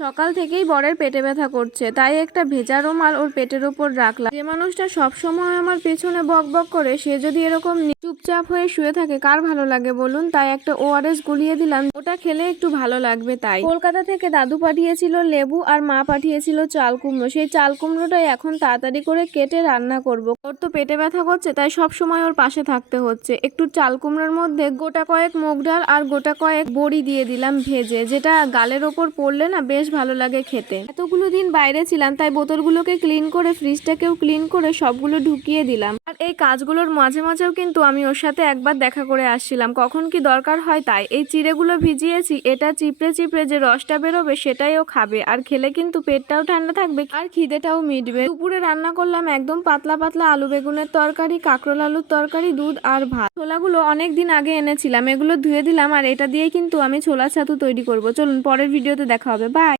সকাল থেকেই বরের পেটে ব্যথা করছে, তাই একটা ভেজা রুমাল ওর পেটের ওপর রাখলাম। যে মানুষটা সব সময় আমার পেছনে বক বক করে, সে যদি এরকম চুপচাপ হয়ে শুয়ে থাকে কার ভালো লাগে বলুন। তাই একটা ওআরএস গুলিয়ে দিলাম, ওটা খেলে একটু ভালো লাগবে। তাই কলকাতা থেকে দাদু পাঠিয়েছিল লেবু আর মা পাঠিয়েছিল চাল কুমড়ো। সেই চাল কুমড়োটাই এখন তাড়াতাড়ি করে কেটে রান্না করব। ওর তো পেটে ব্যথা করছে, তাই সব সময় ওর পাশে থাকতে হচ্ছে। একটু চাল কুমড়োর মধ্যে গোটা কয়েক মুগ ডাল আর গোটা কয়েক বড়ি দিয়ে দিলাম ভেজে, যেটা গালের ওপর পড়লে না বেশ ভালো লাগে খেতে। এতগুলো দিন বাইরে ছিলাম, তাই বোতলগুলোকে ক্লিন করে ফ্রিজটাকেও ক্লিন করে সবগুলো ঢুকিয়ে দিলাম। আর এই কাজগুলোর মাঝে মাঝেও কিন্তু আমি ওর সাথে একবার দেখা করে আসছিলাম, কখন কি দরকার হয়। তাই এই চিড়েগুলো ভিজিয়েছি, এটা চিপড়ে চিপড়ে যে রসটা বেরোবে সেটাই ও খাবে, আর খেলে কিন্তু পেটটাও ঠান্ডা থাকবে আর খিদেটাও মিটবে। দুপুরে রান্না করলাম একদম পাতলা পাতলা আলু বেগুনের তরকারি, কাঁকরোল আলুর তরকারি, দুধ আর ভাত। ছোলাগুলো অনেক দিন আগে এনেছিলাম, এগুলো ধুয়ে দিলাম, আর এটা দিয়ে কিন্তু আমি ছোলা ছাতু তৈরি করব। চলুন পরের ভিডিওতে দেখা হবে, বাই।